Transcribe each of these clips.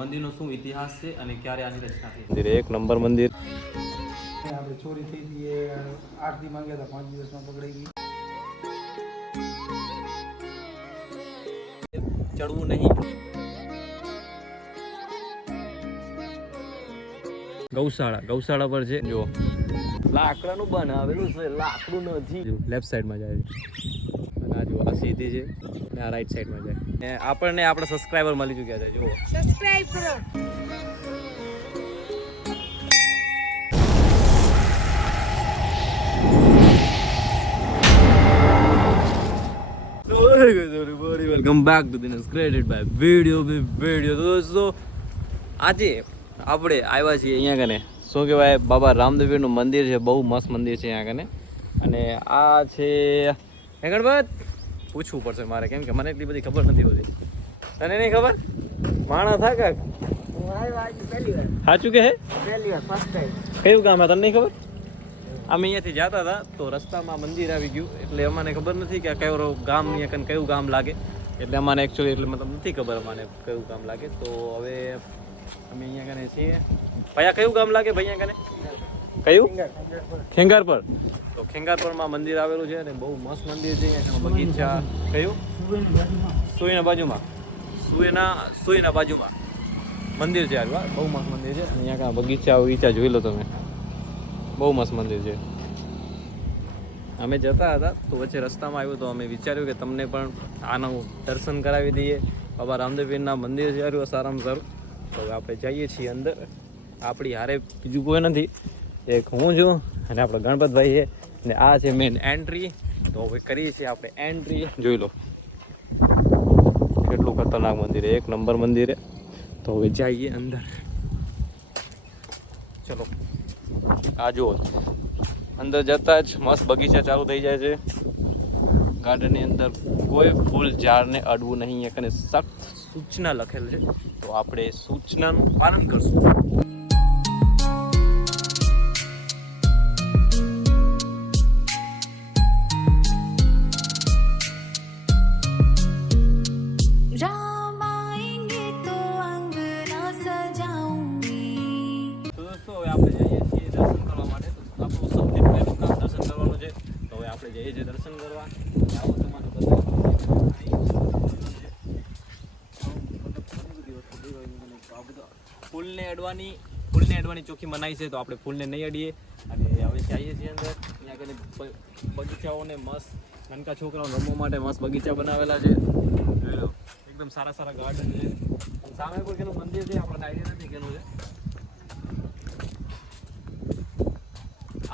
મંદિરનો શું ઇતિહાસ છે અને ક્યારે આની રચના થઈ? મંદિર એક નંબર મંદિર. આપણે ચોરી થઈ હતી એ 8 દી માંગ્યા હતા, 5 દિવસમાં પકડાઈ ગઈ. ચડવું નહીં. ગૌશાળા પર છે જો લાકડાનું બનાવેલું છે, લાકડું નથી. લેફ્ટ સાઈડમાં જાય છે અને આ જો આ સીધી છે અને આ રાઈટ સાઈડમાં જાય. ને આપણને આપણા સબસ્ક્રાઇબર મળી ચૂક્યા છે. જુઓ સબસ્ક્રાઇબ કરો. Welcome back to the credit by video. તો દોસ્તો આજે આપણે આવ્યા છીએ અહીંયા કને શું કહેવાય બાબા રામદેવનું મંદિર છે. બહુ મસ્ત મંદિર છે અહીંયા કને. અને આ છે ગણપત. પૂછવું પડશે મારે કેમ કે મને એટલી બધી ખબર નથી હોતી. તને નહીં ખબર? માણા થા કાક સાચું કે હે? કયું ગામ તને નહીં ખબર? અમે અહીંયાથી જતા હતા તો રસ્તામાં મંદિર આવી ગયું એટલે અમને ખબર નથી કે કયો ગામ અહીંયા કયું ગામ લાગે. એટલે અમને એકચ્યુઅલી એટલે મતલબ નથી ખબર અમને કયું ગામ લાગે. તો હવે અમે અહીંયા કને છીએ. ભૈયા કયું ગામ લાગે ભાઈ અહીંયા કને? કયું? ખેંગારપર. તો ખેંગારપરમાં મંદિર આવેલું છે અને બહુ મસ્ત મંદિર છે. અહીંયા બગીચા. કયું? સુઈના બાજુમાં. સુઈના બાજુમાં મંદિર છે. આ બહુ મસ્ત મંદિર છે. અહીંયા કાં બગીચા જોઈ લો તમે. બહુ મસ્ત મંદિર છે. અમે જતા હતા તો વચ્ચે રસ્તામાં આવ્યું તો અમે વિચાર્યું કે તમને પણ આનું દર્શન કરાવી દઈએ. બાબા રામદેવના મંદિર છે સારામાં સારું. તો આપણે જઈએ છીએ અંદર. આપણી હારે બીજું કોઈ નથી, એક હું છું અને આપણો ગણપતભાઈ છે અને આ છે મેન એન્ટ્રી. તો હવે કરીએ છીએ આપણે એન્ટ્રી. જોઈ લો કેટલું ખતરનાક મંદિર છે, એક નંબર મંદિર છે. તો હવે જઈએ અંદર. ચલો આ જુઓ અંદર જતા જ મસ્ત બગીચા ચાલુ થઈ જાય છે. ગાર્ડનની અંદર કોઈ ફૂલ ઝાડને અડવું નહીં એક અને સખ્ત સૂચના લખેલ છે. તો આપણે સૂચનાનું પાલન કરશું. દર્શન કરવા આવો તમારું ફૂલને અડવાની ચોખ્ખી મનાઈ છે. તો આપણે ફૂલને નહીં અડીએ અને હવે જઈએ છીએ અંદર. અહીંયા આગળ બગીચાઓને મસ્ત નાનકા છોકરાઓને રમવા માટે મસ્ત બગીચા બનાવેલા છે. એકદમ સારા ગાર્ડન છે. સામે કોઈ કેનું મંદિર છે આપણને આઈડિયા નથી કેનું છે.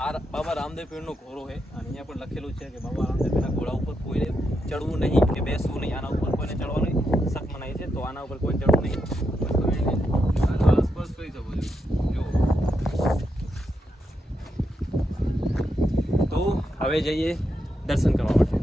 આ બાબા રામદેવ પીરનો ઘોડો છે અને અહીંયા પણ લખેલું છે કે બાબા રામદેવ પીરના ઘોડા ઉપર કોઈને ચડવું નહીં કે બેસવું નહીં. આના ઉપર કોઈને ચડવાનું સખ્ત મનાય છે. તો આના ઉપર કોઈને ચડવું નહીં. સ્પર્શ કરી શકો છો. તો હવે જઈએ દર્શન કરવા માટે.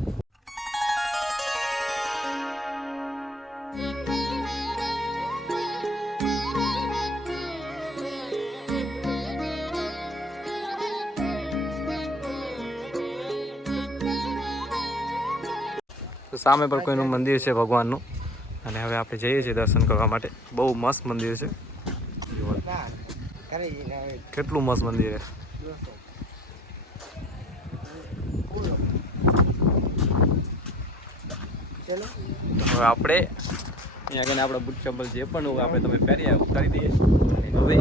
સામે પર કોઈનું મંદિર છે ભગવાનનું અને હવે આપણે જઈએ છીએ દર્શન કરવા માટે. બહુ મસ્ત મંદિર છે. કેટલું મસ્ત મંદિર છે. તો હવે આપણે અહીંયા આગળ આપણા બુટ ચંપલ જે પણ હોય આપણે તમે પહેરી ઉતારી દઈએ. હવે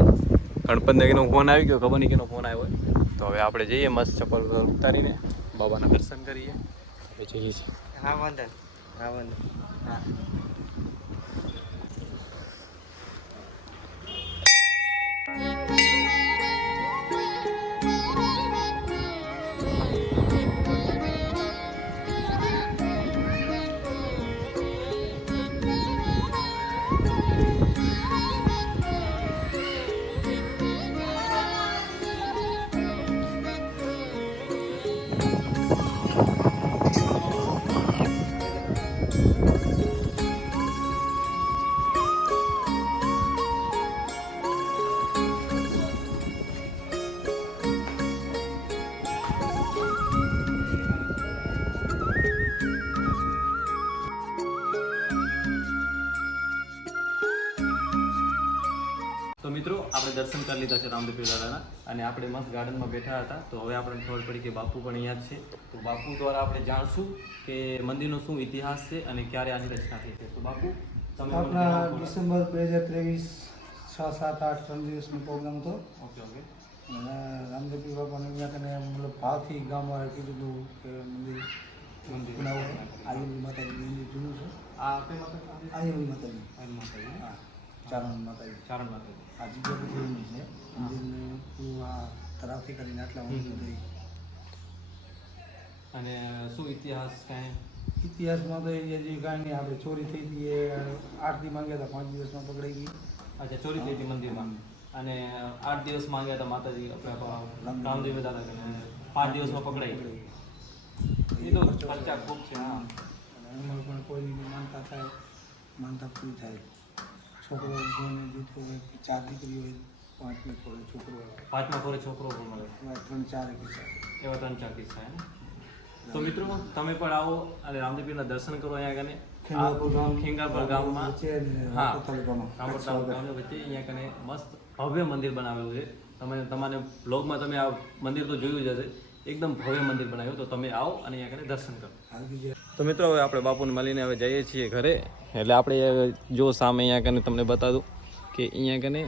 ગણપતનગરનો ફોન આવી ગયો, ખબર નહીં કેનો ફોન આવ્યો હોય. તો હવે આપણે જઈએ મસ્ત ચપ્પલ ઉતારીને બાબાના દર્શન કરીએ. હવે જઈએ છીએ. હા વાંધો હા. તો મિત્રો આપણે દર્શન કરી લીધા છે રામદેવ પીર દાદાના અને આપણે મસ્ત ગાર્ડનમાં બેઠા હતા. તો હવે આપણને ખબર પડી કે બાપુ પણ અહીંયા જ છે. તો બાપુ દ્વારા આપણે જાણશું કે મંદિરનો શું ઇતિહાસ છે અને ક્યારે આની રચના થઈ છે. તો બાપુ તમે મને આપણા જણાવો. ડિસેમ્બર 2023 6, 7, 8 3 દિવસનો પ્રોગ્રામ હતો. Okay okay. અને રામદેવ પીર બાપાને અહીંયા કને મતલબ ભાવથી ગામવાળાએ કીધું હતું કે મંદિર બનાવો. આયુર્વેદ માતાજી મંદિર જૂનું છે. આ કઈ માતા? આયુર્વેદ માતાજી. માતાજી. હા, ચારણ માતાજી. ચારણ માતાજી. આ જગ્યા બધી એમની છે. મંદિરને પૂરું આ તરાવથી કરીને આટલા મંદિર બધું. અને શું ઇતિહાસ કાંઈ? ઇતિહાસમાં તો એ જે કાંઈ નહીં, આપણે ચોરી થઈ હતી એ 8 દી માંગ્યા હતા, 5 દિવસમાં પકડાઈ ગઈ. અચ્છા, ચોરી થઈ હતી મંદિરમાં અને 8 દિવસ માંગ્યા હતા માતાજી આપણે રામદેવ દાદા કરીને 5 દિવસમાં પકડાઈ ગઈ. એ તો ખર્ચા ખૂબ છે. હા. અને એમાં પણ કોઈની બી માનતા થાય, માનતા પૂરી થાય. છોકરો જોઈને જૂઠો હોય, 4 દીકરી હોય, 5મી થોડે છોકરો હોય, 5મા ઘરે છોકરો પણ મળે. એવા 3-4 કિસ્સા. એવા 3-4 કિસ્સા હે. તો મિત્રો તમે પણ આવો અને રામદેવ પીરના દર્શન કરો અહીંયા કને. ખેંગારપર ગામમાં વચ્ચે અને હા રાપર તાલુકામાં. રામપર ગામની વચ્ચે અહીંયા કને મસ્ત ભવ્ય મંદિર બનાવેલું છે. તમારે બ્લોગમાં તમે આ મંદિર તો જોયું જ હશે. એકદમ ભવ્ય મંદિર બનાવ્યું. તો તમે આવો અને અહીંયા કને દર્શન કરો. તો મિત્રો હવે આપણે બાપુને મળીને હવે જઈએ છીએ ઘરે. એટલે આપણે જો સામે અહીંયા કને તમને બતાવું કે અહીંયા કને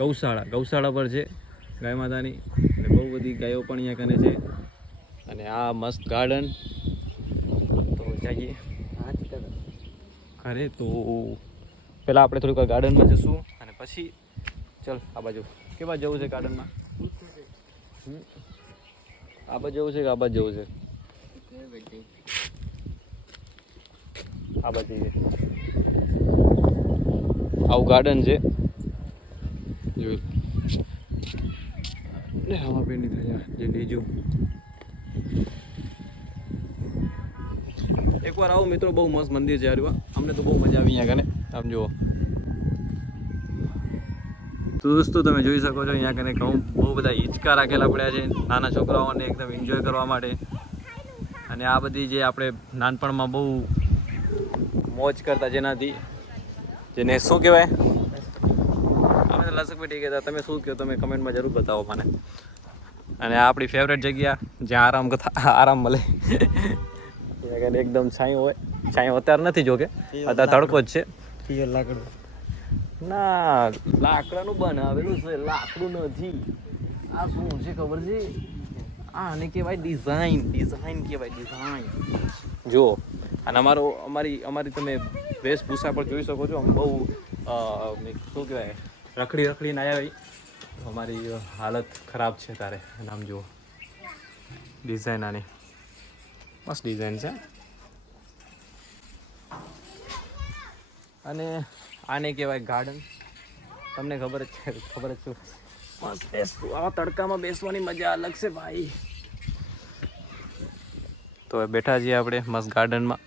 ગૌશાળા પર છે ગાય માતાની. અને બહુ બધી ગાયો પણ અહીંયા કને છે. અને આ મસ્ત ગાર્ડન. તો જઈએ ઘરે. તો પહેલાં આપણે થોડીક વાર ગાર્ડનમાં જઈશું અને પછી ચાલ આ બાજુ કેવા જવું છે ગાર્ડનમાં? આ બાજુ જવું છે કે આ બાજુ જવું છે? આ બાજુ જઈએ. આવું ગાર્ડન છે જોયું ને. હવા પેની થયા જે લીજું. એકવાર આવો મિત્રો, બહુ મસ્ત મંદિર છે. અમને તો બહુ મજા આવી અહીંયા કને. આમ જુઓ તો દોસ્તો તમે જોઈ શકો છો અહીંયા કને ઘઉં બહુ બધા હિંચકા રાખેલા પડ્યા છે નાના છોકરાઓને એકદમ એન્જોય કરવા માટે. અને આ બધી જે આપણે નાનપણમાં બહુ મોજ કરતા જેનાથી જેને શું કહેવાય, અમે તો લસક પેટી કહેતા. તમે શું કહો તમે કમેન્ટમાં જરૂર બતાવો મને. અને આ આપણી ફેવરેટ જગ્યા જ્યાં આરામ મળે. એકદમ છાંયો હોય. છાંયો અત્યારે નથી જોકે, અત્યારે તડકો જ છે. લાકડું ના, લાકડાનું બનાવેલું છે, લાકડું નથી. આ શું છે ખબર છે? આને કહેવાય ડિઝાઇન કહેવાય, ડિઝાઇન. જુઓ અને અમારી તમે વેશભૂષા પણ જોઈ શકો છો. બહુ શું કહેવાય, રખડીને આવ્યા હોય. અમારી હાલત ખરાબ છે તારે. નામ જુઓ, ડિઝાઇન આની મસ્ત ડિઝાઇન છે. અને આને કહેવાય ગાર્ડન. તમને ખબર જ છે મસ્ત બેસતું. આવા તડકામાં બેસવાની મજા અલગ છે ભાઈ. તો હવે બેઠા છીએ આપણે મસ્ત ગાર્ડનમાં.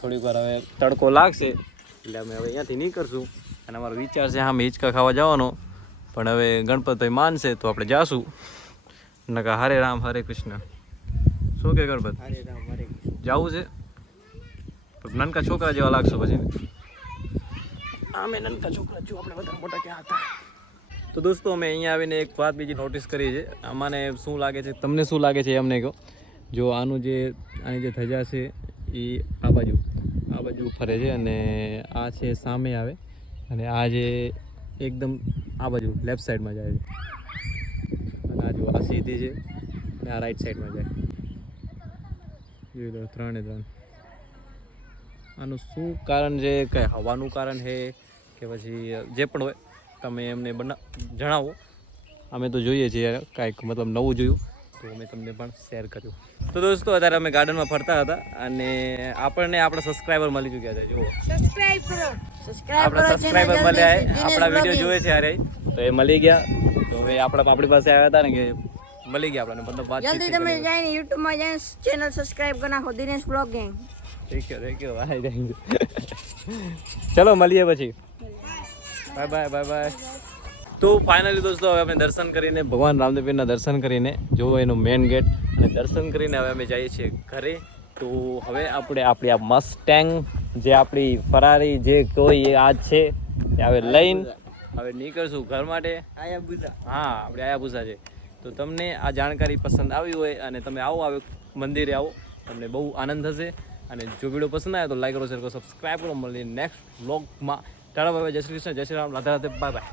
થોડીક વાર હવે તડકો લાગશે એટલે અમે હવે અહીંયાથી નીકળશું. અને અમારો વિચાર છે હા હિંચકા ખાવા જવાનો, પણ હવે ગણપતભાઈ માનશે તો આપણે જાશું. નકા હરે રામ હરે કૃષ્ણ. શું કે ગણપત? હરે રામ હરે કૃષ્ણ. જવું છે? નાનકા છોકરા જેવા લાગશો પછી. અમે નાનકા છોકરા જો, આપણે વધારે મોટા ક્યાં હતા. તો દોસ્તો અમે અહીંયા આવીને એક વાત બીજી નોટિસ કરી છે. અમને શું લાગે છે, તમને શું લાગે છે અમને કહો. જો આની જે ધજા છે એ આ બાજુ ફરે છે અને આ છે સામે આવે અને આ જે એકદમ આ બાજુ લેફ્ટ સાઈડમાં જાય છે. અને આ જો આ સીધી છે અને આ રાઈટ સાઈડમાં જાય. જોઈ લો 3 આનું શું કારણ છે? કંઈ હવાનું કારણ છે કે પછી જે પણ હોય તમે એમને જણાવો. અમે તો જોઈએ છીએ કાંઈક મતલબ નવું જોયું તો અમે તમને પણ શેર કર્યું. તો દોસ્તો અત્યારે અમે ગાર્ડનમાં ફરતા હતા અને આપણને આપણા સબસ્ક્રાઈબર મળી ચૂક્યા છે. જુઓ આપણા સબસ્ક્રાઈબર મળ્યા, આપણા વિડીયો જોવે છે અરે તો એ મળી ગયા. તો હવે આપણી પાસે આવ્યા હતા ને કે મળી ગયા આપણને, મતલબ જલ્દી તમે જઈને YouTube માં જઈને ચેનલ સબસ્ક્રાઇબ કરી નાખો, દિનેશ બ્લોગિંગ. થેન્ક યુ ભાઈ, થેન્ક યુ. ચલો મળીએ પછી. બાય. તો ફાઇનલી દોસ્તો હવે અમે દર્શન કરીને ભગવાન રામદેવ પીરના દર્શન કરીને જો એનું મેઇન ગેટ અને દર્શન કરીને હવે અમે જઈએ છીએ ઘરે. તો હવે આપણી આ મસ્ટેંગ જે આપણી ફરારી જે કોઈ આજ છે એ હવે લઈને હવે નીકળશું ઘર માટે. આયા બુધા. હા આપણે આયા પૂછા છે. તો તમને આ જાણકારી પસંદ આવી હોય અને તમે આવો મંદિરે આવો, તમને બહુ આનંદ થશે. અને જો વિડીયો પસંદ આવે તો લાઈક કરો, શેર કરો, સબસ્ક્રાઈબ કરો. મળીએ નેક્સ્ટ વ્લોગમાં. ટાટા બાય, જય શ્રી કૃષ્ણ, જય શ્રી રામ, રાધે રાધે, બાય બાય.